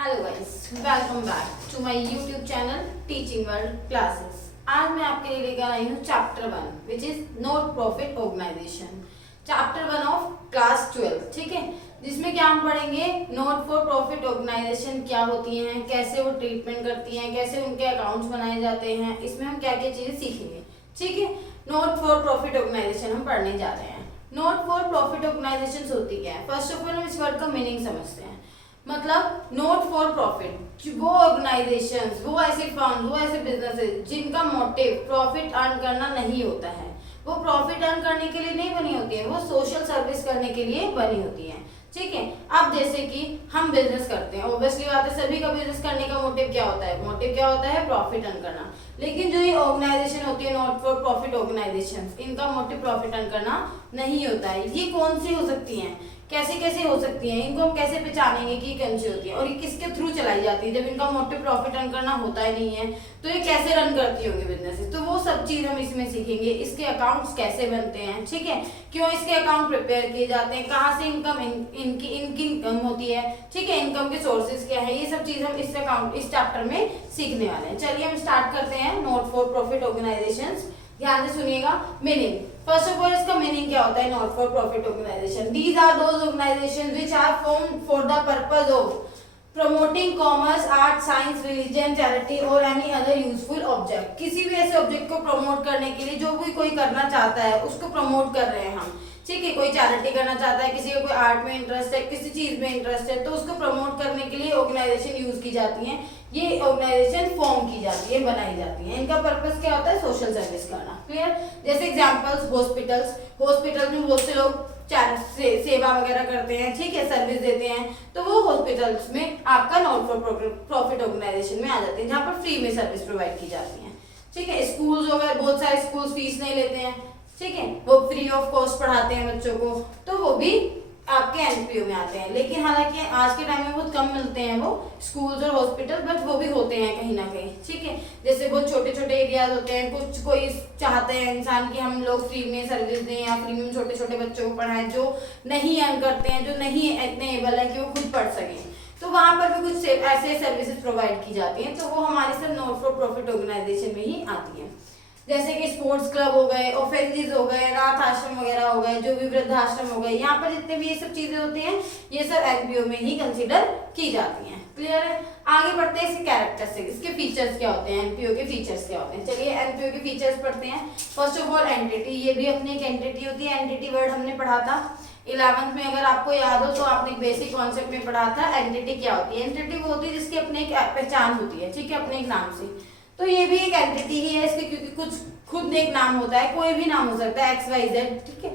Hello guys, welcome back to my YouTube channel teaching world classes. आज मैं आपके लिए लेकर आई हूँ chapter 1 which is not profit organisation. Chapter 1 of class 12, ठीक है, जिसमें क्या हम पढ़ेंगे, नॉट फॉर प्रॉफिट ऑर्गेनाइजेशन क्या होती हैं, कैसे वो ट्रीटमेंट करती हैं, कैसे उनके अकाउंट्स बनाए जाते हैं, इसमें हम क्या क्या चीजें सीखेंगे। ठीक है, नॉट फॉर प्रॉफिट ऑर्गेनाइजेशन हम पढ़ने जा रहे हैं। नॉट फॉर प्रॉफिट ऑर्गेनाइजेशन होती क्या है? फर्स्ट ऑफ ऑल हम इस वर्ड का मीनिंग समझते हैं। मतलब नॉट फॉर प्रॉफिट, वो ऑर्गेनाइजेशंस, वो ऐसे फर्म, वो ऐसे बिजनेसेस जिनका मोटिव प्रॉफिट अर्न करना नहीं होता है, वो प्रॉफिट अर्न करने के लिए नहीं बनी होती है, वो सोशल सर्विस करने के लिए बनी होती है। ठीक है, अब जैसे कि हम बिजनेस करते हैं, ऑब्वियसली बात है सभी का बिजनेस करने का मोटिव क्या होता है? मोटिव क्या होता है? प्रॉफिट अर्न करना। लेकिन जो ये ऑर्गेनाइजेशन होती है, नॉट फॉर प्रॉफिट ऑर्गेनाइजेशन, इनका मोटिव प्रॉफिट अर्न करना नहीं होता है। ये कौन सी हो सकती हैं, कैसे कैसे हो सकती हैं, इनको हम कैसे पहचानेंगे कि कौन सी होती है और ये किसके थ्रू चलाई जाती है? जब इनका मोटिव प्रॉफिट अर्न करना होता ही नहीं है तो ये कैसे रन करती होंगी बिजनेस? तो वो सब चीज हम इसमें सीखेंगे। इसके अकाउंट्स कैसे बनते हैं, ठीक है, क्यों इसके अकाउंट प्रिपेयर किए जाते हैं, कहाँ से इनकम इनकी इनकम होती है, ठीक है, इनकम के सोर्सेज क्या है, ये सब चीज हम इस चैप्टर में सीखने वाले हैं। चलिए हम स्टार्ट करते हैं। नॉट फॉर प्रॉफिट ऑर्गेनाइजेशंस, ध्यान से सुनिएगा। मीनिंग, फर्स्ट ऑफ ऑल इसका मीनिंग क्या होता है? Not for profit organisation, these are those organisations which are formed for the purpose of promoting commerce, art, science, religion, charity और एनी अदर यूजफुल ऑब्जेक्ट। किसी भी ऐसे ऑब्जेक्ट को promote करने के लिए जो भी कोई करना चाहता है उसको प्रमोट कर रहे हैं हम। ठीक है, कोई चैरिटी करना चाहता है, किसी को कोई आर्ट में इंटरेस्ट है, किसी चीज में इंटरेस्ट है, तो उसको प्रमोट करने के लिए ऑर्गेनाइजेशन यूज की जाती है। ये ऑर्गेनाइजेशन फॉर्म की जाती है, बनाई जाती है। इनका पर्पस क्या होता है? सोशल सर्विस करना। क्लियर? जैसे एग्जांपल्स, हॉस्पिटल में बहुत से लोग सेवा वगैरह करते हैं, ठीक है, सर्विस देते हैं, तो वो हॉस्पिटल्स में आपका नॉट फॉर प्रॉफिट ऑर्गेनाइजेशन में आ जाते हैं, जहाँ पर फ्री में सर्विस प्रोवाइड की जाती है। ठीक है, स्कूल्स हो गए, बहुत सारे स्कूल्स फीस नहीं लेते हैं, ठीक है, वो फ्री ऑफ कॉस्ट पढ़ाते हैं बच्चों को, तो वो भी आपके एनपीओ में आते हैं। लेकिन हालांकि आज के टाइम में बहुत कम मिलते हैं वो स्कूल्स और हॉस्पिटल, बट वो भी होते हैं कहीं ना कहीं। ठीक है, जैसे बहुत छोटे छोटे एरियाज होते हैं, कुछ कोई चाहते हैं इंसान कि हम लोग फ्री में सर्विस दें या फ्री में छोटे छोटे बच्चों को पढ़ाएं जो नहीं अर्न करते हैं, जो नहीं इतने एबल है कि वो खुद पढ़ सकें, तो वहां पर भी कुछ ऐसे सर्विसेज प्रोवाइड की जाती हैं, तो वो हमारे सब नॉट फॉर प्रॉफिट ऑर्गेनाइजेशन में ही आती है। जैसे कि स्पोर्ट्स क्लब हो गए, ऑफेंसेस हो गए, अनाथ आश्रम वगैरह हो गए, जो भी वृद्धाश्रम हो गए, यहाँ पर जितने भी ये सब चीजें होती हैं, ये सब एनपीओ में ही कंसीडर की जाती हैं। क्लियर है? आगे बढ़ते हैं इसके कैरेक्टरिस्टिक, इसके फीचर्स क्या होते हैं, एनपीओ के फीचर्स क्या होते हैं। चलिए एनपीओ के फीचर्स पढ़ते हैं। फर्स्ट ऑफ ऑल एंटिटी, ये भी अपनी एक एंटिटी होती है। एंटिटी वर्ड हमने पढ़ा था 11th में, अगर आपको याद हो तो आपने एक बेसिक कॉन्सेप्ट में पढ़ा था। एंटिटी क्या होती है? एंटिटी वो होती है जिसकी अपनी एक पहचान होती है, ठीक है, अपने एक नाम से। तो ये भी एक एंटिटी ही है इसके, क्योंकि कुछ खुद एक नाम होता है, कोई भी नाम हो सकता है, XYZ, ठीक है।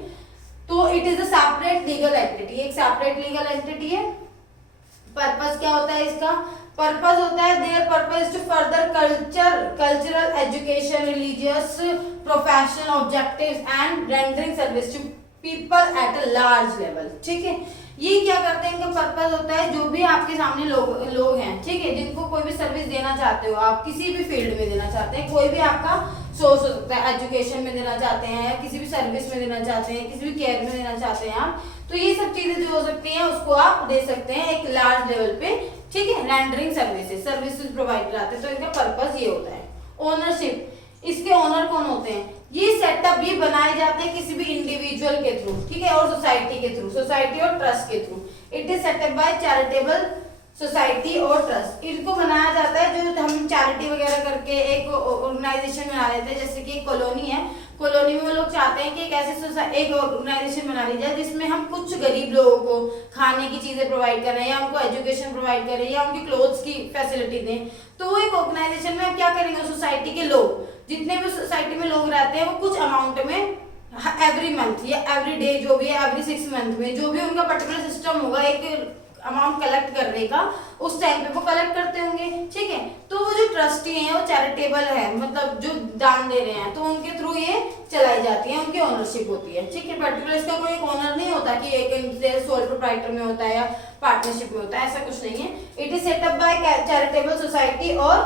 तो it is a separate legal entity, एक सेपरेट लीगल एंटिटी है। पर्पस क्या होता है इसका? पर्पस होता है their purpose to further cultural, education, religious, professional objectives and rendering service to people at a large level. ठीक है, ये क्या करते हैं? इनका पर्पस होता है जो भी आपके सामने लोग हैं, ठीक है, जिनको कोई भी सर्विस देना चाहते हो, आप किसी भी फील्ड में देना चाहते हैं, कोई भी आपका सोर्स हो सकता है, एजुकेशन में देना चाहते हैं, या किसी भी सर्विस में देना चाहते हैं, किसी भी केयर में देना चाहते हैं आप, तो ये सब चीजें जो हो सकती हैं उसको आप दे सकते हैं एक लार्ज लेवल पे। ठीक है, रेंडरिंग सर्विसेज प्रोवाइड कराते हैं, तो इनका पर्पस ये होता है। ओनरशिप, इसके ओनर कौन होते हैं? ये सेटअप ये बनाए जाते हैं किसी भी इंडिविजुअल के थ्रू, ठीक है, और सोसाइटी के थ्रू, सोसाइटी और ट्रस्ट के through. It is set up by charitable society और ट्रस्ट। इनको बनाया जाता है, जो हम चैरिटी वगैरह करके एक ऑर्गेनाइजेशन बना लेते हैं, जैसे कि एक कॉलोनी है, कॉलोनी में वो लोग चाहते हैं कि एक ऐसे एक ऑर्गेनाइजेशन बना ली जाए जिसमें हम कुछ गरीब लोगों को खाने की चीजें प्रोवाइड करें, या उनको एजुकेशन प्रोवाइड करें, या उनकी क्लोथ्स की फैसिलिटी दें। तो वो एक ऑर्गेनाइजेशन में हम क्या करेंगे, सोसाइटी के लोग, जितने भी सोसाइटी में लोग रहते हैं, वो कुछ अमाउंट में एवरी मंथ या एवरी डे, जो भी है एवरी 6 मंथ में, जो भी उनका पर्टिकुलर सिस्टम होगा एक अमाउंट कलेक्ट करने का, उस टाइम पे वो कलेक्ट करते होंगे। ठीक है, तो वो जो ट्रस्टी हैं वो चैरिटेबल है, मतलब जो दान दे रहे हैं, तो उनके थ्रू ये चलाई जाती है, उनकी ओनरशिप होती है। ठीक है, पर्टिकुलर इसका कोई एक ओनर नहीं होता कि एक सोल प्रोप्राइटर में होता है या पार्टनरशिप में होता है, ऐसा कुछ नहीं है। It is set up by charitable society और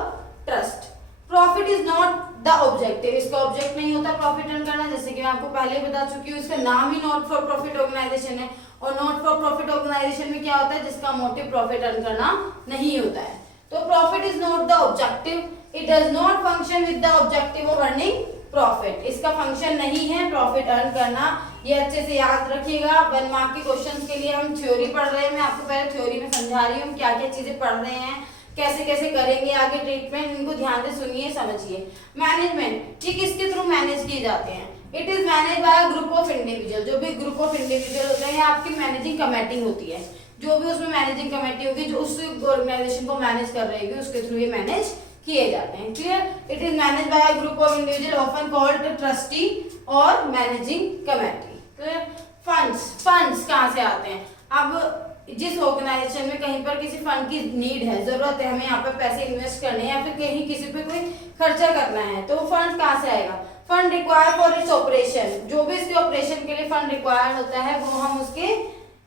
trust. Profit is not the objective, इसका ऑब्जेक्ट नहीं होता प्रॉफिट अर्न करना, जैसे कि मैं आपको पहले बता चुकी हूँ, इसका नाम ही नॉट फॉर प्रॉफिट ऑर्गेनाइजेशन है। और नॉट फॉर प्रॉफिट ऑर्गेनाइजेशन में क्या होता है, जिसका मोटिव प्रॉफिट अर्न करना नहीं होता है। तो profit is not the objective, it does not function with the objective of earning profit. इसका फंक्शन नहीं है प्रॉफिट अर्न करना, ये अच्छे से याद रखिएगा। 1 मार्क के क्वेश्चंस के लिए हम थ्योरी पढ़ रहे हैं, मैं आपको पहले थ्योरी में समझा रही हूँ क्या क्या चीजें पढ़ रहे हैं, कैसे कैसे करेंगे आगे ट्रीटमेंट, इनको ध्यान से सुनिए समझिए। मैनेजमेंट ये किसके थ्रू मैनेज किए जाते हैं, it is manage by group of individual. जो भी ग्रुप ऑफ इंडिविजुअल होते हैं आपकी मैनेजिंग कमेटी होती है, जो भी उसमें मैनेजिंग कमेटी होगी जो उस ऑर्गेनाइजेशन को मैनेज कर रही होगी उसके थ्रू ये मैनेज किए जाते हैं। Clear, it is manage by a group of individual often called trustee और मैनेजिंग कमेटी। क्लियर, फंड्स कहाँ से आते हैं, अब जिस ऑर्गेनाइजेशन में कहीं पर किसी फंड की नीड है, जरूरत है, हमें यहाँ पर पैसे इन्वेस्ट करने हैं या फिर कहीं किसी पे कोई खर्चा करना है, तो फंड कहाँ से आएगा, fund required for its operation. जो भी इसके ऑपरेशन के लिए फंड रिक्वायर्ड होता है वो हम उसके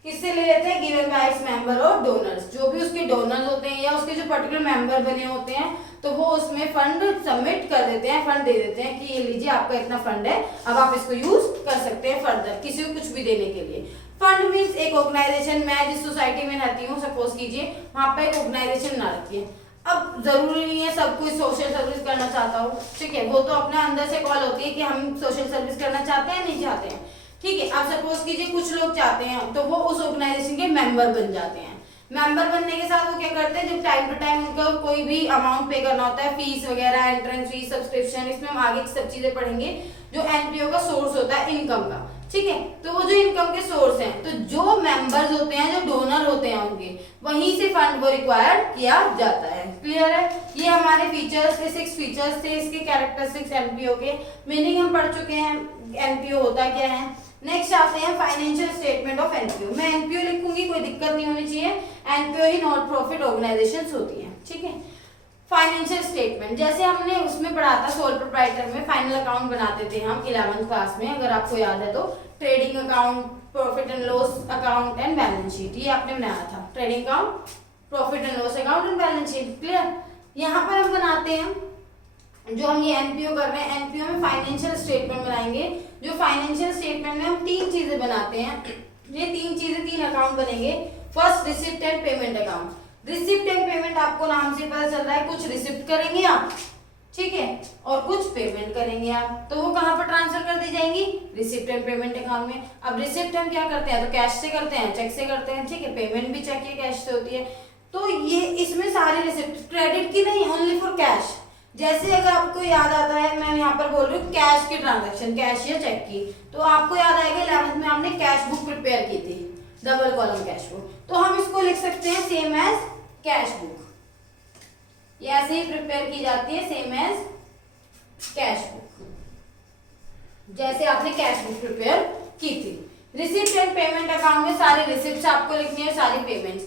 किससे ले लेते हैं, गिवन बाय इट्स मेंबर और डोनर्स। जो भी उसके डोनर्स होते हैं या उसके जो पर्टिकुलर मेंबर बने होते हैं तो वो उसमें फंड सबमिट कर देते हैं, फंड दे देते हैं कि ये लीजिए आपका इतना फंड है, अब आप इसको यूज कर सकते हैं फर्दर किसी को कुछ भी देने के लिए। फंड मीन्स एक ऑर्गेनाइजेशन, मैं जिस सोसाइटी में रहती हूँ सपोज कीजिए वहां पर एक ऑर्गेनाइजेशन बना रखी है। अब जरूरी नहीं है सब कोई सोशल सर्विस करना चाहता हो, ठीक है, वो तो अपने अंदर से कॉल होती है कि हम सोशल सर्विस करना चाहते हैं नहीं चाहते हैं, ठीक है। अब सपोज कीजिए कुछ लोग चाहते हैं तो वो उस ऑर्गेनाइजेशन के मेंबर बन जाते हैं। मेंबर बनने के साथ वो क्या करते हैं, जब टाइम टू टाइम उनका कोई भी अमाउंट पे करना होता है, फीस वगैरह, एंट्रेंस फीस, सब्सक्रिप्शन, इसमें हम आगे सब चीजें पढ़ेंगे। जो एनपीओ का सोर्स होता है इनकम का, ठीक है, तो वो जो इनकम के सोर्स हैं, तो जो मेंबर्स होते हैं, जो डोनर होते हैं उनके, वहीं से फंड को रिक्वायर किया जाता है। क्लियर है, ये हमारे फीचर्स थे, 6 फीचर्स थे इसके कैरेक्टरिस्टिक्स एनपीओ के, मीनिंग हम पढ़ चुके हैं एनपीओ होता क्या है। नेक्स्ट आते हैं फाइनेंशियल स्टेटमेंट ऑफ एनपीओ। मैं एनपीओ लिखूंगी, कोई दिक्कत नहीं होनी चाहिए, NPO he not profit organisations होती हैं, ठीक है। फाइनेंशियल स्टेटमेंट जैसे हमने उसमें पढ़ा था सोल प्रोप्राइटर में, फाइनल अकाउंट बनाते थे हम 11th क्लास में, अगर आपको याद है तो, trading account, profit and loss account and balance sheet, ये आपने बनाया था, trading account, profit and loss account and balance sheet. Clear, यहाँ पर हम बनाते हैं जो हम ये एनपीओ कर रहे हैं, एनपीओ में फाइनेंशियल स्टेटमेंट बनाएंगे। जो फाइनेंशियल स्टेटमेंट में हम 3 चीजें बनाते हैं, ये 3 चीजें, 3 अकाउंट बनेंगे। First receipt and payment account. Receipt and payment आपको नाम से पता चल रहा है, कुछ रिसिप्ट करेंगे आप, ठीक है, और कुछ पेमेंट करेंगे आप, तो वो कहाँ पर ट्रांसफर कर दी जाएंगी, रिसिप्ट एंड पेमेंट अकाउंट में। अब रिसिप्ट हम क्या करते हैं, तो कैश से करते हैं, चेक से करते हैं, ठीक है, पेमेंट भी चेक या कैश से होती है। तो ये इसमें सारे रिसिप्ट, क्रेडिट की नहीं, ओनली फॉर कैश। जैसे अगर आपको याद आता है, मैं यहाँ पर बोल रही हूँ कैश की ट्रांजैक्शन, कैश या चेक की, तो आपको याद आएगा 11th में आपने कैश बुक प्रिपेयर की थी, डबल कॉलम कैश बुक, तो हम इसको लिख सकते हैं सेम एज कैश बुक। ये ऐसे ही प्रिपेयर की जाती है, सेम एज कैश बुक, जैसे आपने कैश बुक प्रिपेयर की थी। रिसिप्ट एंड पेमेंट अकाउंट में सारी रिसिप्ट आपको लिखनी है, सारी payments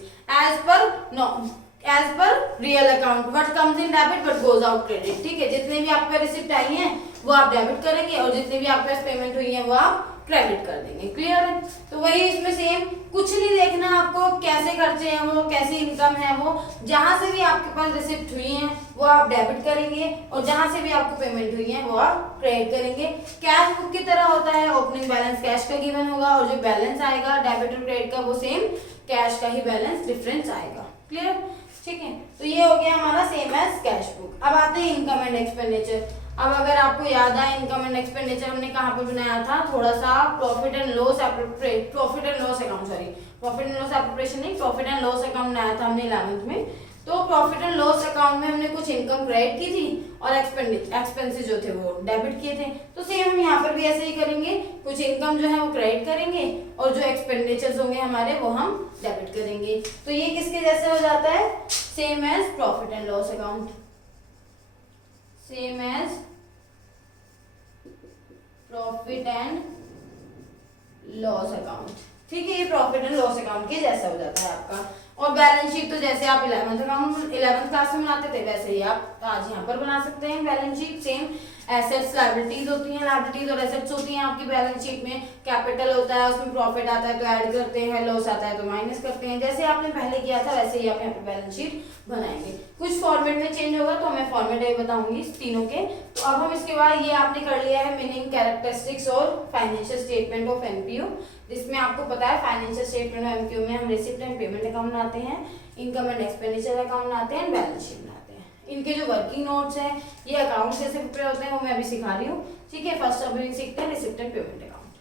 as per real account, what comes in debit what goes out credit, ठीक है। जितने भी आपके रिसिप्ट आई हैं वो आप डेबिट करेंगे और जितने भी आपके पास पेमेंट हुई है वो आप क्रेडिट कर देंगे। क्लियर है, तो वही इसमें सेम, कुछ नहीं देखना आपको, कैसे खर्चे हैं वो, कैसी इनकम है वो, जहां से भी आपके पास रिसिप्ट हुई हैं वो आप डेबिट करेंगे और जहां से भी आपको पेमेंट हुई है वो आप क्रेडिट करेंगे। कैश बुक की तरह होता है, ओपनिंग बैलेंस कैश का गिवन होगा और जो बैलेंस आएगा डेबिट और क्रेडिट का वो सेम कैश का ही बैलेंस डिफरेंस आएगा। क्लियर, ठीक है, तो ये हो गया हमारा सेम एज कैश बुक। अब आते हैं इनकम एंड एक्सपेंडिचर। अब अगर आपको याद आए इनकम एंड एक्सपेंडिचर हमने कहाँ पर बनाया था, थोड़ा सा profit and loss account, sorry profit and loss appropriation नहीं, प्रॉफिट एंड लॉस अकाउंट बनाया था हमने 11th में। तो प्रॉफिट एंड लॉस अकाउंट में हमने कुछ इनकम क्रेडिट की थी और एक्सपेंसेस जो थे वो डेबिट किए थे। तो सेम हम यहाँ पर भी ऐसे ही करेंगे, कुछ इनकम जो है वो क्रेडिट करेंगे और जो एक्सपेंडिचर्स होंगे हमारे वो हम डेबिट करेंगे। तो ये किसके जैसे हो जाता है, same as profit and loss account, same as profit and loss account, ठीक है। ये प्रॉफिट एंड लॉस अकाउंट के जैसा हो जाता है आपका। और बैलेंस शीट तो जैसे आप 11th क्लास में बनाते थे वैसे ही आप आज यहाँ पर बना सकते हैं balance sheet. Same assets liabilities होती हैं, लायबिलिटीज और एसेट्स होती हैं आपकी बैलेंस शीट में। कैपिटल होता है, उसमें प्रॉफिट आता है तो ऐड करते हैं, लॉस आता है तो माइनस करते हैं। जैसे आपने पहले किया था वैसे ही आप यहाँ पे बैलेंस शीट बनाएंगे। कुछ फॉर्मेट में चेंज होगा तो मैं फॉर्मेट अभी बताऊंगी इस तीनों के। तो अब हम इसके बाद ये आपने कर लिया है मीनिंग, कैरेक्टरिस्टिक्स और फाइनेंशियल स्टेटमेंट ऑफ एनपीओ, जिसमें आपको पता है फाइनेंशियल स्टेटमेंट ऑफ एनपीओ में हम रिसिप्ट एंड पेमेंट अकाउंट बनाते हैं, इनकम एंड एक्सपेंडिचर अकाउंट बनाते हैं, बैलेंस शीट बनाते हैं। इनके जो वर्किंग नोट्स हैं ये अकाउंट कैसे प्रिपेयर होते हैं वो मैं अभी सिखा रही हूँ, ठीक है। फर्स्ट अभी सीखते हैं receipt and payment account.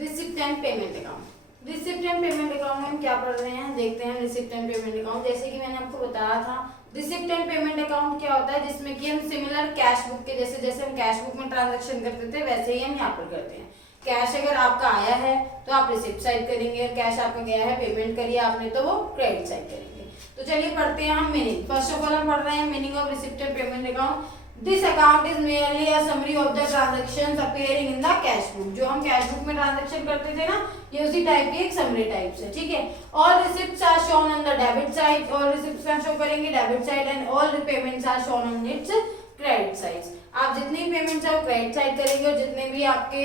Receipt and payment account, receipt and payment account में हम क्या पढ़ रहे हैं, देखते हैं। रिसिप्ट एंड पेमेंट अकाउंट, जैसे कि मैंने आपको बताया था, रिसिप्ट एंड पेमेंट अकाउंट क्या होता है, जिसमें कि हम सिमिलर कैश बुक के जैसे जैसे हम कैश बुक में ट्रांजैक्शन करते थे वैसे ही हम यहाँ पर करते हैं। कैश अगर आपका आया है तो आप रिसिप्ट साइड करेंगे, और कैश आपका गया है पेमेंट करिए आपने तो वो क्रेडिट साइड करेंगे। तो चलिए पढ़ते हैं हम मीनिंग। फर्स्ट ऑफ ऑल हम पढ़ रहे हैं meaning of receipt and payment account. This account is merely a summary of the transactions appearing in the cash book. जो हम कैश बुक में ट्रांजैक्शन करते थे ना, ये उसी टाइप की एक समरी टाइप से, ठीक है। All receipts are shown on the debit side, और रिसिप्ट्स का शो करेंगे debit side, and all payments are shown on its credit side. आप जितनी पेमेंट्स है वो क्रेडिट साइड करेंगे, और जितने भी आपके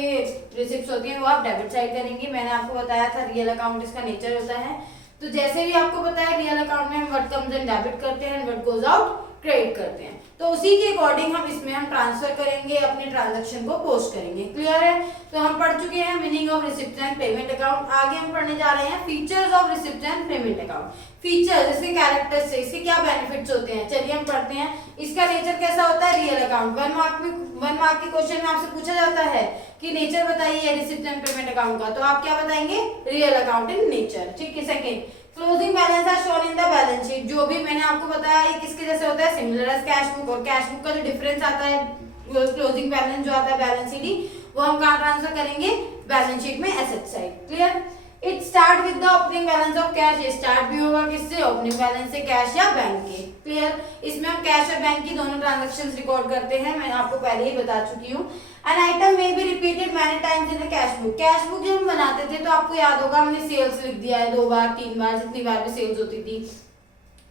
रिसिप्ट्स होती हैं वो आप डेबिट साइड करेंगे। मैंने आपको बताया था रियल अकाउंट इसका नेचर होता है। तो जैसे भी आपको पता है रियल अकाउंट में हम व्हाट कम्स इन डेबिट करते हैं and what goes out credit करते हैं, तो उसी के अकॉर्डिंग हम इसमें हम ट्रांसफर करेंगे, अपने ट्रांजैक्शन को पोस्ट करेंगे। क्लियर है? तो हम पढ़ चुके हैं meaning of receipt and payment account. आगे हम पढ़ने जा रहे हैं features of receipt and payment account. Features, इसके कैरेक्टर्स से इसके क्या बेनिफिट्स होते हैं, चलिए हम पढ़ते हैं। इसका नेचर कैसा होता है, रियल अकाउंट। 1 मार्क के क्वेश्चन में आपसे पूछा जाता है कि नेचर बताइए रिसिप्ट एंड पेमेंट अकाउंट का, तो आप क्या बताएंगे, रियल अकाउंट इन नेचर, ठीक है। Second, closing balance are shown in the balance sheet. जो भी मैंने आपको बताया ये किसके जैसे होता है, सिमिलर एज कैश बुक। और कैश बुक का जो डिफरेंस आता है, क्लोजिंग बैलेंस जो आता है बैलेंस शीट, वो हम कहाँ ट्रांसफर करेंगे, बैलेंस शीट में asset side. Clear? It start with the opening balance of cash. ये स्टार्ट भी होगा किससे, ओपनिंग बैलेंस से, कैश या बैंक के। क्लियर? इसमें हम कैश और बैंक की दोनों ट्रांजैक्शंस रिकॉर्ड करते हैं, मैं आपको पहले ही बता चुकी हूँ। An item may be repeated many times in the cash book. Cash book जब हम बनाते थे तो आपको याद होगा हमने सेल्स लिख दिया है 2 बार 3 बार, जितनी बार भी सेल्स होती थी,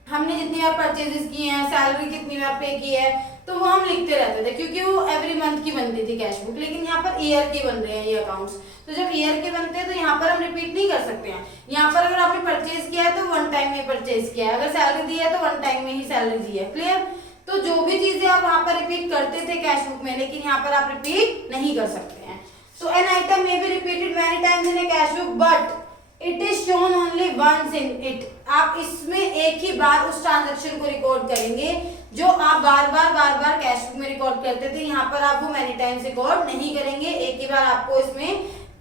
हमने जितनी बार परचेजेस किए हैं, सैलरी कितनी बार पे की है, तो वो हम लिखते रहते थे क्योंकि वो एवरी मंथ की बनती थी कैश बुक। लेकिन यहाँ पर ईयर की बन रहे हैं ये अकाउंट्स, तो जब ईयर के बनते हैं तो यहाँ पर हम रिपीट नहीं कर सकते हैं। यहाँ पर अगर आपने परचेज किया है तो 1 टाइम में परचेज किया है, अगर सैलरी दी है तो 1 टाइम में ही सैलरी दी है। क्लियर? तो जो भी चीजें आप वहां पर रिपीट करते थे कैश बुक में, लेकिन यहाँ पर आप रिपीट नहीं कर सकते हैं। तो an item may be repeated many times in a cash book but it is shown only once in it. आप इसमें एक ही बार उस ट्रांजैक्शन को रिकॉर्ड करेंगे जो आप बार बार कैश बुक में रिकॉर्ड करते थे। यहाँ पर आप वो मैनी टाइम्स रिकॉर्ड नहीं करेंगे, एक ही बार आपको इसमें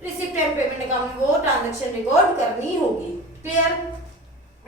रिसिप्ट एंड पेमेंट अकाउंट में वो ट्रांजैक्शन रिकॉर्ड करनी होगी। Clear?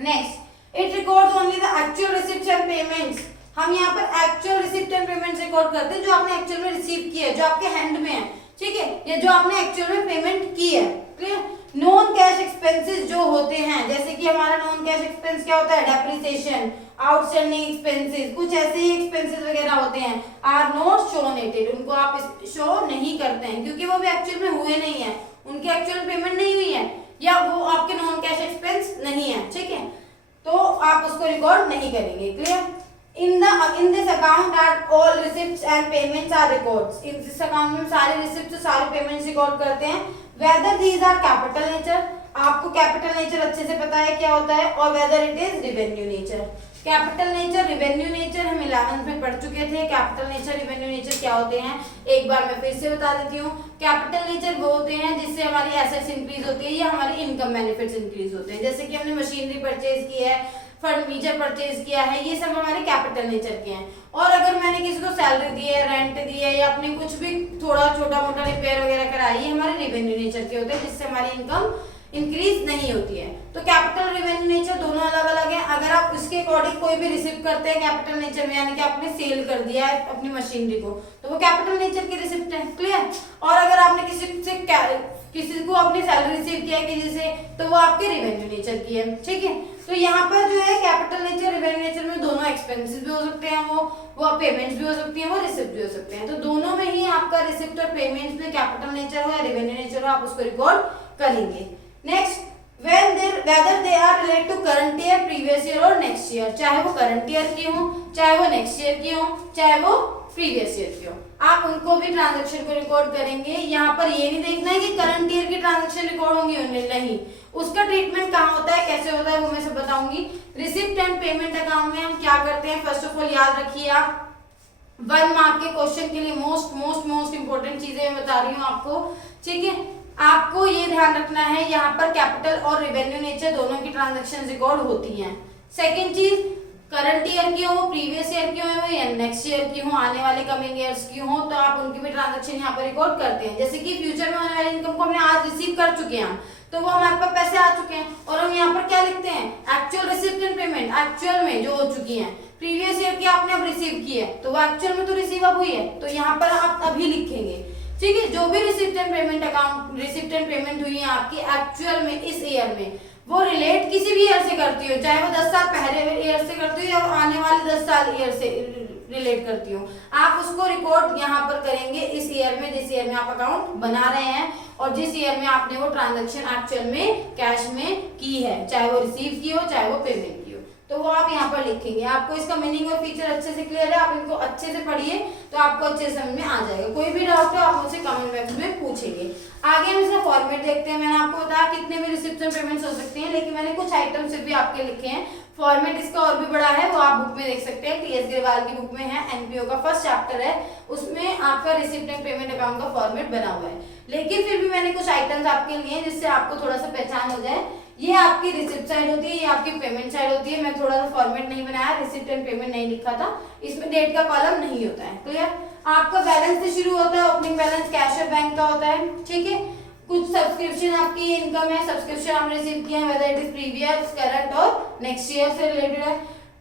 Next, it records only the actual receipts and payments. हम यहाँ पर actual receipt and payment record करते हैं जो आपने एक्चुअल में रिसीव किया है, जो आपके हैंड में है, ठीक है, या जो आपने एक्चुअल में पेमेंट की है। क्लियर? नॉन कैश एक्सपेंसेस जो होते हैं, जैसे कि हमारा नॉन कैश एक्सपेंस क्या होता है, डेप्रिसिएशन, आउटस्टैंडिंग एक्सपेंसेस, कुछ ऐसे ही एक्सपेंसेस वगैरह होते हैं, आर नॉट शोन इट। उनको आप शो नहीं करते हैं क्योंकि वो भी एक्चुअल में हुए नहीं है, उनकी एक्चुअल पेमेंट नहीं हुई है, या वो आपके नॉन कैश एक्सपेंस नहीं है, ठीक है, तो आप उसको रिकॉर्ड नहीं करेंगे। Clear? In this account are all receipts and payments are records. In this account में सारे receipts और सारे payments रिकॉर्ड करते हैं। Whether these are capital nature, आपको capital nature अच्छे से पता है क्या होता है, और whether it is revenue nature. Capital nature, revenue nature हम 11th में पढ़ चुके थे। कैपिटल नेचर, रिवेन्यू नेचर क्या होते हैं, एक बार मैं फिर से बता देती हूँ। कैपिटल नेचर वो होते हैं जिससे हमारी एसेट्स इंक्रीज होती है या हमारी इनकम बेनिफिट्स इंक्रीज होते हैं। जैसे कि हमने मशीनरी परचेज की है, फर्नीचर परचेज किया है, ये सब हमारे कैपिटल नेचर के हैं। और अगर मैंने किसी को सैलरी दी है, रेंट दी है, या अपने कुछ भी थोड़ा छोटा मोटा रिपेयर वगैरह कराई है, हमारे रिवेन्यू नेचर के होते हैं जिससे हमारी इनकम इंक्रीज नहीं होती है। तो कैपिटल रिवेन्यू नेचर दोनों अलग अलग हैं। अगर आप उसके अकॉर्डिंग कोई भी रिसिप्ट करते हैं कैपिटल नेचर में, यानी कि आपने सेल कर दिया है अपनी मशीनरी को, तो वो कैपिटल नेचर की रिसिप्ट है। क्लियर? और अगर आपने किसी को अपनी सैलरी रिसीव किया है किसी से, तो वो आपके रिवेन्यू नेचर की है, ठीक है। तो यहाँ पर जो है कैपिटल नेचर, रिवेन्यू नेचर में दोनों एक्सपेंसेस भी हो सकते हैं, वो पेमेंट्स भी हो सकती हैं, वो रिसिप्ट भी हो सकते हैं। तो दोनों में ही आपका रिसिप्ट और पेमेंट्स में कैपिटल नेचर हो या रिवेन्यू नेचर हो, आप उसको रिकॉर्ड करेंगे। Next, whether they are related to current year, previous year और next year, चाहे वो current year की हो, चाहे वो next year की हो, चाहे वो previous year की हो, आप उनको भी ट्रांजैक्शन को रिकॉर्ड करेंगे। यहाँ पर ये नहीं देखना है कि करंट ईयर की ट्रांजैक्शन रिकॉर्ड होंगी नहीं, उसका ट्रीटमेंट कहाँ होता है, कैसे होता है, वो मैं सब बताऊंगी। रिसिप्ट एंड पेमेंट अकाउंट में हम क्या करते हैं, फर्स्ट ऑफ ऑल याद रखिए आप 1 मार्क के क्वेश्चन के लिए मोस्ट इंपोर्टेंट चीजें मैं बता रही हूँ आपको, ठीक है। आपको ये ध्यान रखना है यहाँ पर कैपिटल और रेवेन्यू नेचर दोनों की ट्रांजैक्शन रिकॉर्ड होती हैं। सेकेंड चीज, करंट ईयर की हो, प्रीवियस ईयर की हो या नेक्स्ट ईयर की हो, आने वाले कमिंग ईयर्स की हो, तो आप उनकी भी ट्रांजैक्शन यहाँ पर रिकॉर्ड करते हैं। जैसे कि फ्यूचर में होने वाली इनकम को हमने आज रिसीव कर चुके हैं, तो वो हमारे पास पैसे आ चुके हैं और हम यहाँ पर क्या लिखते हैं, actual receipt and payment, actual में जो हो चुकी है। प्रीवियस ईयर की आपने अब रिसीव की है तो वो एक्चुअल में तो रिसीव अब हुई है, तो यहाँ पर आप अभी लिखेंगे, ठीक है। जो भी receipt and payment account, receipt and payment हुई है आपकी एक्चुअल में इस ईयर में, वो रिलेट किसी भी ईयर से करती हो, चाहे वो 10 साल पहले ईयर से करती हो या आने वाले 10 साल ईयर से रिलेट करती हो, आप उसको रिकॉर्ड यहाँ पर करेंगे इस ईयर में, जिस ईयर में आप अकाउंट बना रहे हैं और जिस ईयर में आपने वो ट्रांजैक्शन एक्चुअल में कैश में की है, चाहे वो रिसीव की हो चाहे वो पेमेंट की हो, तो वो आप यहाँ पर लिखेंगे। आपको इसका मीनिंग और फीचर अच्छे से क्लियर है, आप इनको अच्छे से पढ़िए तो आपको अच्छे से समझ में आ जाएगा। कोई भी डाउट हो आप मुझसे कमेंट बॉक्स में पूछेंगे। आगे हम इसका फॉर्मेट देखते हैं। मैंने आपको बताया कितने भी रिसिप्ट एंड पेमेंट्स हो सकते हैं, लेकिन मैंने कुछ आइटम सिर्फ भी आपके लिखे हैं। फॉर्मेट इसका और भी बड़ा है, वो आप बुक में देख सकते हैं, टीएस ग्रेवाल की बुक में है, एनपीओ का फर्स्ट चैप्टर है, उसमें आपका रिसिप्ट एंड पेमेंट अकाउंट का फॉर्मेट बना हुआ है। लेकिन फिर भी मैंने कुछ आइटम्स आपके लिए जिससे आपको थोड़ा सा पहचान हो जाए। ये आपकी रिसिप्ट साइड होती है, ये आपकी पेमेंट साइड होती है। मैं थोड़ा सा फॉर्मेट नहीं बनाया, रिसिप्ट एंड पेमेंट नहीं लिखा था, इसमें डेट का कॉलम नहीं होता है, क्लियर। आपका बैलेंस से शुरू होता है, ओपनिंग बैलेंस कैश और बैंक का होता है, ठीक है। कुछ सब्सक्रिप्शन आपकी इनकम है, सब्सक्रिप्शन आपने रिसीव किया है, whether it is previous, current और नेक्स्ट ईयर से रिलेटेड है।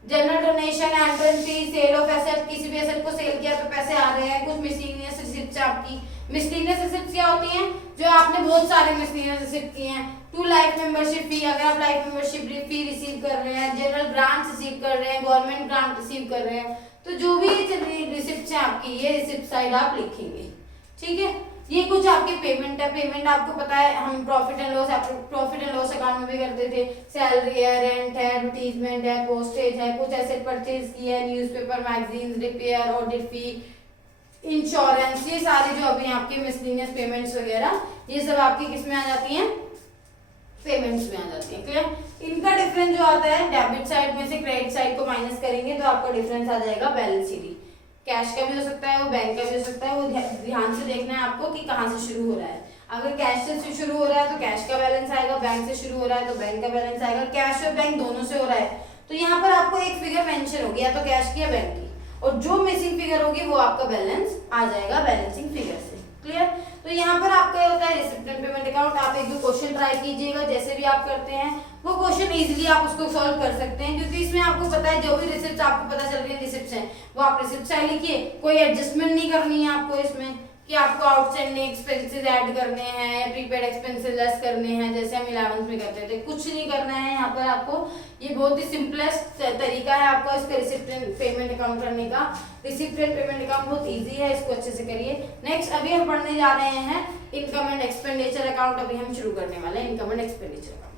General donation, entrance fee, sale of asset, किसी भी एसेट को सेल किया तो पैसे आ रहे हैं। कुछ मिसलेनियस रिसिप्ट्स आपकी, मिसलेनियस रिसिप्ट्स क्या होती हैं, जो आपने बहुत सारे मिसलेनियस रिसिप्ट किए हैं। टू लाइफ मेंबरशिप फी, अगर आप लाइफ मेंबरशिप फी रिसीव कर रहे हैं, जनरल ग्रांट रिसीव कर रहे हैं, गवर्नमेंट ग्रांट रिसीव कर रहे हैं, तो जो भी रिसिप्ट है आपकी, ये रिसिप्ट साइड आप लिखेंगे, ठीक है। ये कुछ आपकी पेमेंट है। पेमेंट आपको पता है हम प्रॉफिट एंड लॉस अकाउंट में भी करते थे। सैलरी है, रेंट है, एडवर्टीजमेंट है, पोस्टेज है, कुछ एसेट परचेज की है, न्यूज़पेपर, मैगजीन, रिपेयर, ऑडिट फी, इंश्योरेंस, ये सारी जो अभी आपकी मिसलेनियस पेमेंट्स वगैरह, ये सब आपकी किस में आ जाती हैं, पेमेंट्स में आ जाती है, क्लियर। इनका डिफरेंस जो आता है, डेबिट साइड में से क्रेडिट साइड को माइनस करेंगे तो आपका डिफरेंस आ जाएगा बैलेंस शीट। कैश का भी हो सकता है, वो बैंक का भी हो सकता है, वो ध्यान से देखना है आपको कि कहाँ से शुरू हो रहा है। अगर कैश से शुरू हो रहा है तो कैश का बैलेंस आएगा, बैंक से शुरू हो रहा है तो बैंक का बैलेंस आएगा। कैश और बैंक दोनों से हो रहा है तो यहाँ पर आपको एक फिगर मेंशन होगी, या तो कैश की या बैंक की, और जो मिसिंग फिगर होगी वो आपका बैलेंस आ जाएगा बैलेंसिंग फिगर से, क्लियर। तो यहाँ पर आपका होता है रिसिप्ट एंड पेमेंट अकाउंट। आप एक दो क्वेश्चन ट्राई कीजिएगा, जैसे भी आप करते हैं वो क्वेश्चन इजीली आप उसको सॉल्व कर सकते हैं, क्योंकि इसमें आपको पता है जो भी रिसिप्ट आपको पता चल रही है रिसिप्ट है वो आप रिसिप्ट साइड लिखिए। कोई एडजस्टमेंट नहीं करनी है आपको इसमें कि आपको आउटस्टैंडिंग एक्सपेंसेस ऐड करने हैं, प्रीपेड एक्सपेंसेस लेस करने हैं, जैसे हम 11th में करते थे, कुछ नहीं करना है यहाँ पर आपको। ये बहुत ही सिंपलेस्ट तरीका है आपका इसका रिसिप्ट एंड पेमेंट अकाउंट करने का। रिसिप्ट एंड पेमेंट अकाउंट बहुत इजी है, इसको अच्छे से करिए। नेक्स्ट अभी हम पढ़ने जा रहे हैं इनकम एंड एक्सपेंडिचर अकाउंट। अभी हम शुरू करने वाले हैं income and expenditure account.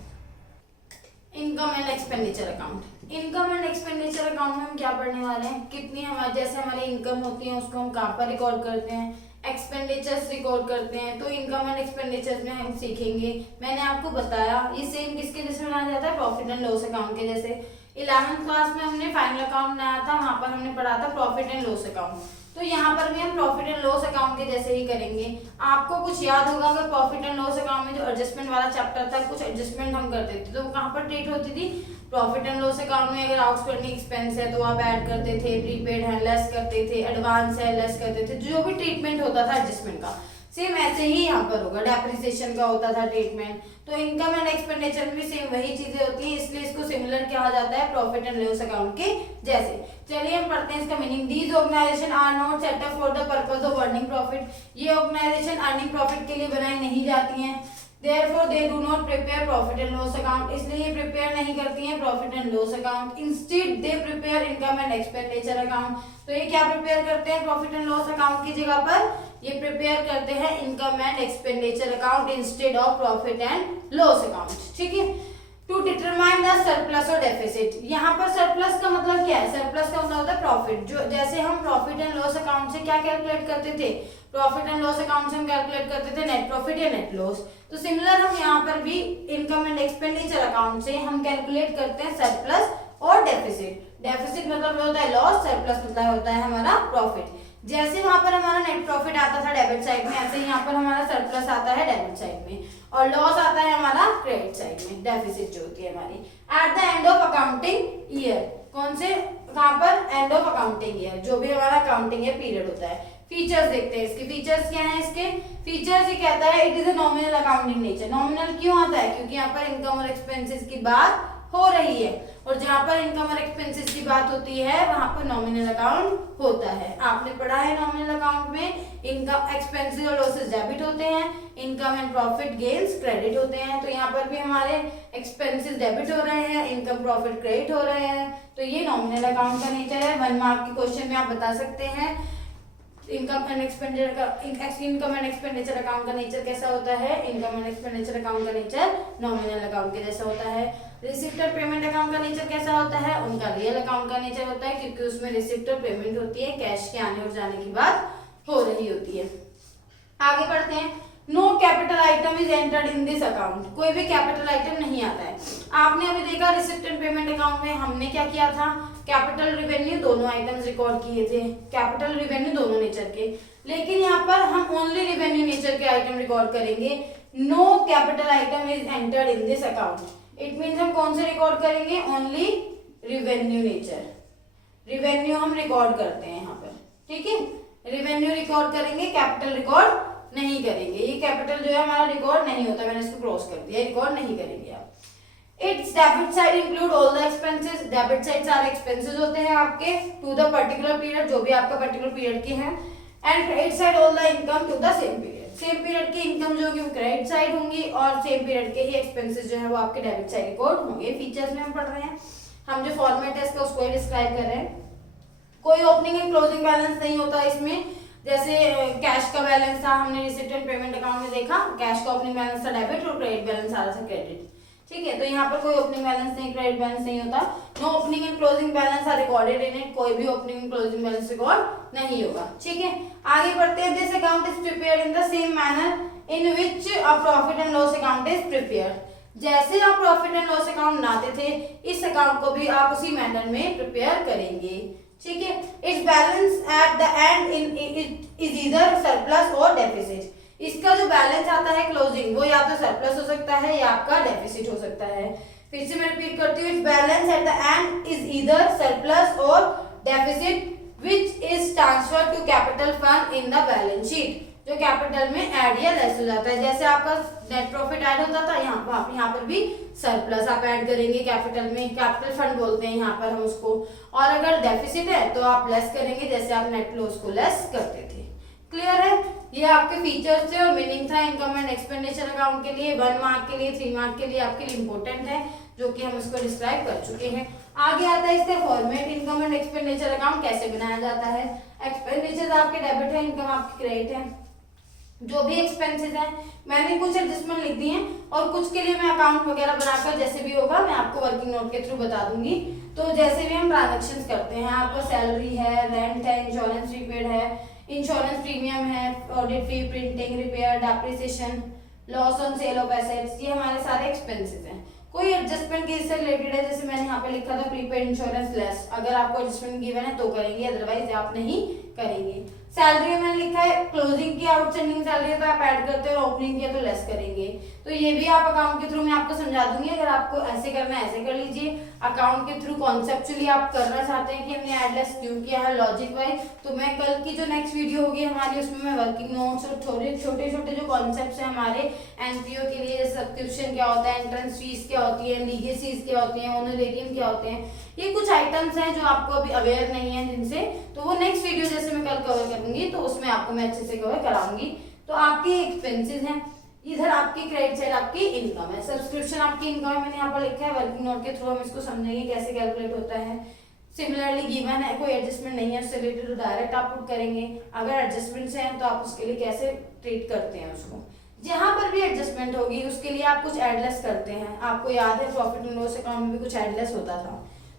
Income and expenditure account, income and expenditure account में हम क्या पढ़ने वाले हैं, कितनी हमारे जैसे हमारी इनकम होती है उसको हम कहाँ पर रिकॉर्ड करते हैं, एक्सपेंडिचर्स रिकॉर्ड करते हैं। तो इनकम एंड एक्सपेंडिचर्स में हम सीखेंगे, मैंने आपको बताया ये सेम किसके जैसे बनाया जाता है, प्रॉफिट एंड लॉस अकाउंट के जैसे। 11th क्लास में हमने फाइनल अकाउंट बनाया था, वहां पर हमने पढ़ा था प्रॉफिट एंड लॉस अकाउंट। तो यहाँ पर भी हम प्रॉफिट एंड लॉस अकाउंट के जैसे ही करेंगे। आपको कुछ याद होगा अगर प्रॉफिट एंड लॉस अकाउंट में जो एडजस्टमेंट वाला चैप्टर था, कुछ एडजस्टमेंट हम करते थे तो वो कहाँ पर ट्रीट होती थी, प्रॉफिट एंड लॉस अकाउंट में। अगर आउटस्टैंडिंग एक्सपेंस है तो आप ऐड करते थे, प्रीपेड है लेस करते थे, एडवांस है लेस करते थे, जो भी ट्रीटमेंट होता था एडजस्टमेंट का सेम ऐसे ही यहाँ पर होगा। डेप्रिसिएशन का होता था ट्रीटमेंट, तो इनकम एंड एक्सपेंडिचर में भी सेम वही चीजें होती हैं, इसलिए इसको सिमिलर कहा जाता है प्रॉफिट एंड लॉस अकाउंट के जैसे। चलिए हम पढ़ते हैं इसका meaning. These organisation are not set up for the purpose of earning profit. ये ऑर्गेनाइजेशन अर्निंग प्रॉफिट के लिए बनाई नहीं जाती हैं। Therefore they do not prepare profit and loss account, इसलिए ये प्रिपेयर नहीं करती हैं profit and loss account. Instead they prepare income and expenditure account। तो ये क्या प्रिपेयर करते हैं प्रॉफिट एंड लॉस अकाउंट की जगह पर, ये प्रिपेयर करते हैं income and expenditure account instead of profit and loss account. ठीक है, टू डिटरमाइन द सरप्लस और डेफिसिट। यहाँ पर सरप्लस का मतलब क्या है? सरप्लस का मतलब होता है प्रॉफिट। जो जैसे हम प्रॉफिट एंड लॉस अकाउंट से क्या कैलकुलेट करते थे, प्रॉफिट एंड लॉस अकाउंट से हम कैलकुलेट करते थे नेट प्रॉफिट या नेट लॉस। तो सिमिलर हम यहाँ पर भी इनकम एंड एक्सपेंडिचर अकाउंट से हम कैलकुलेट करते हैं सरप्लस और डेफिसिट। डेफिसिट मतलब होता है लॉस, सरप्लस मतलब होता है हमारा प्रॉफिट। जैसे वहां पर हमारा नेट प्रॉफिट आता था डेबिट साइड में, ऐसे ही यहाँ पर हमारा सरप्लस आता है डेबिट साइड में, और लॉस आता है हमारा क्रेडिट साइड में, डेफिसिट जो होती है हमारी। Eight the end of accounting year, कौन से कहाँ पर? एंड ऑफ अकाउंटिंग ईयर, जो भी हमारा अकाउंटिंग ईयर पीरियड होता है। फीचर्स देखते हैं इसके। फीचर्स क्या है इसके? फीचर्स ये कहता है it is a nominal accounting nature. Nominal क्यों आता है? क्योंकि यहाँ पर इनकम और एक्सपेंसेस की बात हो रही है, और जहां पर इनकम और एक्सपेंसेस की बात होती है वहां पर नॉमिनल अकाउंट होता है। आपने पढ़ा है नॉमिनल अकाउंट में इनकम एक्सपेंसेस और लॉसेस डेबिट होते हैं, income and profit gains credit होते हैं। तो यहाँ पर भी हमारे एक्सपेंसेस डेबिट हो रहे हैं, इनकम प्रॉफिट क्रेडिट हो रहे हैं। तो ये नॉमिनल अकाउंट का नेचर है। 1 मार्क के क्वेश्चन में आप बता सकते हैं इनकम एंड एक्सपेंडिचर अकाउंट का नेचर कैसा होता है। इनकम एंड एक्सपेंडिचर अकाउंट का नेचर नॉमिनल अकाउंट के जैसा होता है। रिसिप्ट और पेमेंट अकाउंट का नेचर कैसा होता है? उनका रियल अकाउंट का नेचर होता है, क्योंकि उसमें रिसिप्ट और पेमेंट होती है, कैश के आने और जाने की बात हो रही होती है। आगे बढ़ते हैं। No capital item is entered in this account. कोई भी कैपिटल आइटम नहीं आता है। आपने अभी देखा रिसिप्ट एंड पेमेंट अकाउंट में हमने क्या किया था? कैपिटल रिवेन्यू दोनों आइटम्स रिकॉर्ड किए थे, कैपिटल रिवेन्यू दोनों नेचर के। लेकिन यहाँ पर हम ओनली रिवेन्यू नेचर के आइटम रिकॉर्ड करेंगे। No capital item is entered in this account. It means हम कौन से रिकॉर्ड करेंगे? Only revenue nature. रिवेन्यू हम रिकॉर्ड करते हैं यहाँ पर, ठीक है। रिवेन्यू रिकॉर्ड करेंगे, कैपिटल रिकॉर्ड नहीं करेंगे। ये कैपिटल जो है हमारा रिकॉर्ड नहीं होता, मैंने इसको क्रॉस कर दिया, रिकॉर्ड नहीं करेंगे आप। It's debit side include all the expenses. Debit side सारे एक्सपेंसेस होते हैं आपके टू द पर्टिकुलर पीरियड, जो भी आपका पर्टिकुलर पीरियड के हैं। And credit side all the income to the same period. Same period की इनकम जो होगी वो क्रेडिट साइड होंगी, और सेम पीरियड के ही एक्सपेंसेस जो है वो आपके डेबिट साइड रिकॉर्ड होंगे। फीचर्स में हम पढ़ रहे हैं, हम जो फॉर्मेट है इसका उसको ही डिस्क्राइब कर रहे हैं। कोई ओपनिंग एंड क्लोजिंग बैलेंस नहीं होता इसमें। जैसे कैश का बैलेंस था, हमने रिसिप्ट एंड पेमेंट अकाउंट में देखा, कैश का ओपनिंग बैलेंस था डेबिट और क्रेडिट बैलेंस आ रहा था क्रेडिट, ठीक है। तो यहाँ पर कोई ओपनिंग बैलेंस नहीं, क्रेडिट बैलेंस नहीं होता। No opening and closing balance are recorded in it. कोई भी opening and closing balance record नहीं होगा, ठीक है। आगे बढ़ते हैं। This account is prepared in the same manner in which a profit and loss account is prepared. जैसे आप प्रॉफिट एंड लॉस अकाउंट बनाते थे, इस अकाउंट को भी आप उसी मैनर में प्रिपेयर करेंगे, ठीक है। It's balance at the end is either surplus और डेफिसिट। इसका जो बैलेंस आता है क्लोजिंग, वो या तो सरप्लस हो सकता है या आपका डेफिसिट हो सकता है। फिर से मैं रिपीट करती हूँ, it's balance at the end is either surplus और deficit which is transfer to capital fund in the balance sheet. जो कैपिटल में ऐड या लेस हो जाता है। जैसे आपका नेट प्रॉफिट ऐड होता था, यहाँ पर भी सरप्लस आप ऐड करेंगे कैपिटल में, कैपिटल फंड बोलते हैं यहाँ पर हम उसको। और अगर डेफिसिट है तो आप लेस करेंगे, जैसे आप नेट लॉस को लेस करते थे। क्लियर है? ये आपके फीचर्स थे और मीनिंग था इनकम एंड एक्सपेंडिचर अकाउंट के लिए। 1 मार्क के लिए, 3 मार्क के लिए आपके लिए इंपॉर्टेंट है, जो कि हम इसको डिस्क्राइब कर चुके हैं। आगे आता है इसका format. Income and expenditure account कैसे बनाया जाता है? एक्सपेंडिचर आपके डेबिट है, इनकम आपकी क्रेडिट है। जो भी एक्सपेंसेस हैं, मैंने कुछ एडजस्टमेंट लिख दी हैं, और कुछ के लिए मैं अकाउंट वगैरह बनाकर जैसे भी होगा मैं आपको वर्किंग नोट के थ्रू बता दूंगी। तो जैसे भी हम ट्रांजेक्शन्स करते हैं, आपका सैलरी है, रेंट है, इंश्योरेंस प्रीपेड है, इंश्योरेंस प्रीमियम है, audit fee, printing, repair, depreciation, loss on sale of assets, ये हमारे सारे एक्सपेंसेस हैं। कोई एडजस्टमेंट इससे रिलेटेड है, जैसे मैंने यहाँ पे लिखा था प्रीपेड इंश्योरेंस लेस, अगर आपको एडजस्टमेंट गिवन है तो करेंगे, अदरवाइज आप नहीं करेंगे। सैलरी में मैंने लिखा है क्लोजिंग की आउटस्टैंडिंग सैलरी है तो आप ऐड करते हो, ओपनिंग किया तो लेस करेंगे। तो ये भी आप अकाउंट के थ्रू मैं आपको समझा दूंगी। अगर आपको ऐसे करना है ऐसे कर लीजिए। अकाउंट के थ्रू कॉन्सेप्चुअली आप करना चाहते हैं कि हमने ऐड लेस क्यों किया है लॉजिक वाइज, तो मैं कल की जो नेक्स्ट वीडियो होगी हमारी, उसमें मैं वर्किंग नोट्स और छोटे छोटे जो कॉन्सेप्ट्स हैं हमारे एनपीओ के लिए, सब्सक्रिप्शन क्या होता है, एंट्रेंस फीस क्या होती है, लीगेसीज क्या होती है, ऑनरेरियम क्या होते हैं, ये कुछ आइटम्स हैं जो आपको अभी अवेयर नहीं है जिनसे, तो वो नेक्स्ट वीडियो जैसे मैं कल कवर करूंगी तो उसमें आपको मैं अच्छे से कवर कराऊंगी। तो आपके एक्सपेंसेस हैं, इधर आपकी क्रेडिट साइड आपकी इनकम है, सब्सक्रिप्शन आपकी इनकम है, मैंने यहाँ पर लिखा है। वर्किंग नोट के थ्रू हम इसको समझेंगे कैसे कैलकुलेट होता है। सिमिलरली गिवन है कोई एडजस्टमेंट नहीं है उससे रिलेटेड तो डायरेक्ट आप पुट करेंगे, अगर एडजस्टमेंट्स हैं तो आप उसके लिए कैसे ट्रीट करते हैं उसको। जहां पर भी एडजस्टमेंट होगी उसके लिए आप कुछ एडलेस करते हैं, आपको याद है प्रॉफिट एंड लॉस अकाउंट में भी कुछ एडलेस होता था,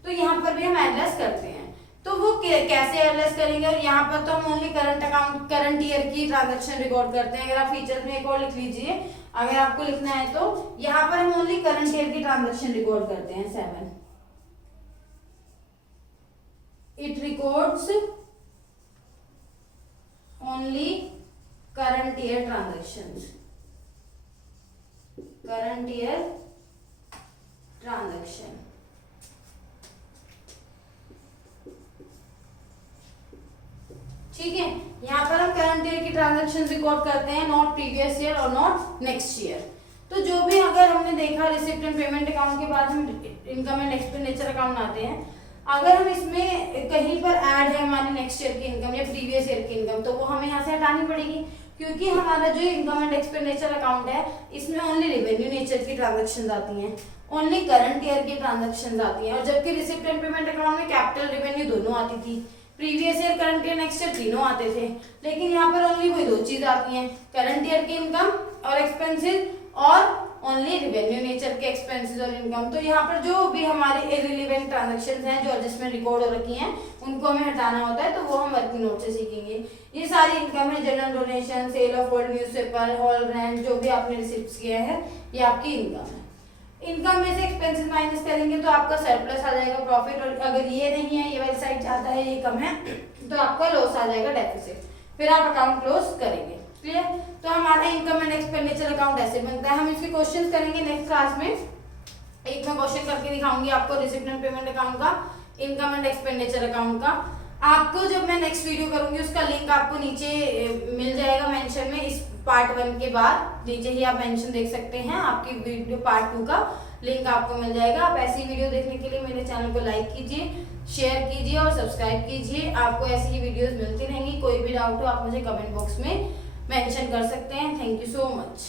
तो यहाँ पर भी हम एडलेस करते हैं। तो वो कैसे एडलेस करेंगे, और यहाँ पर तो हम only current account current year की ट्रांजेक्शन रिकॉर्ड करते हैं। अगर आप फीचर में एक और लिख लीजिए, अगर आपको लिखना है तो यहाँ पर हम ओनली करंट ईयर की ट्रांजेक्शन रिकॉर्ड करते हैं। 7 it records only current year transactions, current year transaction। ठीक है, यहाँ पर हम करंट ईयर की ट्रांजेक्शन रिकॉर्ड करते हैं, नॉट प्रीवियस ईयर और नॉट नेक्स्ट ईयर। तो जो भी अगर हमने देखा रिसिप्ट एंड पेमेंट अकाउंट के बाद हम इनकम एंड एक्सपेंडिचर अकाउंट आते हैं, अगर हम इसमें कहीं पर ऐड है हमारी नेक्स्ट ईयर की इनकम या प्रीवियस ईयर की इनकम तो वो हमें यहाँ से हटानी पड़ेगी, क्योंकि हमारा जो इनकम एंड एक्सपेंडिचर अकाउंट है इसमें ओनली रेवेन्यू नेचर की ट्रांजैक्शंस आती हैं, ओनली करंट ईयर की ट्रांजैक्शंस आती हैं। और जबकि रिसिप्ट एंड पेमेंट अकाउंट में कैपिटल रेवेन्यू दोनों आती थी, previous year current year next year तीनों आते थे, लेकिन यहाँ पर ओनली वही 2 चीज आती हैं, करंट ईयर की इनकम और एक्सपेंसेस और ओनली रेवेन्यू नेचर के एक्सपेंसेस और इनकम। तो यहाँ पर जो भी हमारे इररिलेवेंट ट्रांजैक्शंस हैं जो एडजस्टमेंट रिकॉर्ड हो रखी हैं उनको हमें हटाना होता है, तो वो हम वर्किंग नोट से सीखेंगे। ये सारी इनकम है, general donation, sale of old newspaper, hall rent, जो भी आपने रिसिप्ट्स किए हैं ये आपकी इनकम है। इनकम में से एक्सपेंसेस माइनस करेंगे तो आपका सरप्लस आ जाएगा प्रॉफिट, और अगर ये नहीं है, ये वाली साइड जाता है, ये कम है, तो आपका लॉस आ जाएगा डेफिसिट, फिर आप अकाउंट क्लोज करेंगे। क्लियर? तो हमारा इनकम एंड एक्सपेंडिचर अकाउंट ऐसे बनता है। हम इसके क्वेश्चंस करेंगे नेक्स्ट क्लास में, एक मैं क्वेश्चन करके दिखाऊंगी आपको रिसिप्ट एंड पेमेंट अकाउंट का, इनकम एंड एक्सपेंडिचर अकाउंट का। आपको जब मैं नेक्स्ट वीडियो करूंगी उसका लिंक आपको नीचे मिल जाएगा मेंशन में, इस पार्ट 1 के बाद नीचे ही आप मेंशन देख सकते हैं, आपकी वीडियो पार्ट 2 का लिंक आपको मिल जाएगा। आप ऐसी वीडियो देखने के लिए मेरे चैनल को लाइक कीजिए, शेयर कीजिए और सब्सक्राइब कीजिए। आपको ऐसी ही वीडियोस मिलती रहेंगी। कोई भी डाउट हो आप मुझे कमेंट बॉक्स में मेंशन कर सकते हैं। Thank you so much.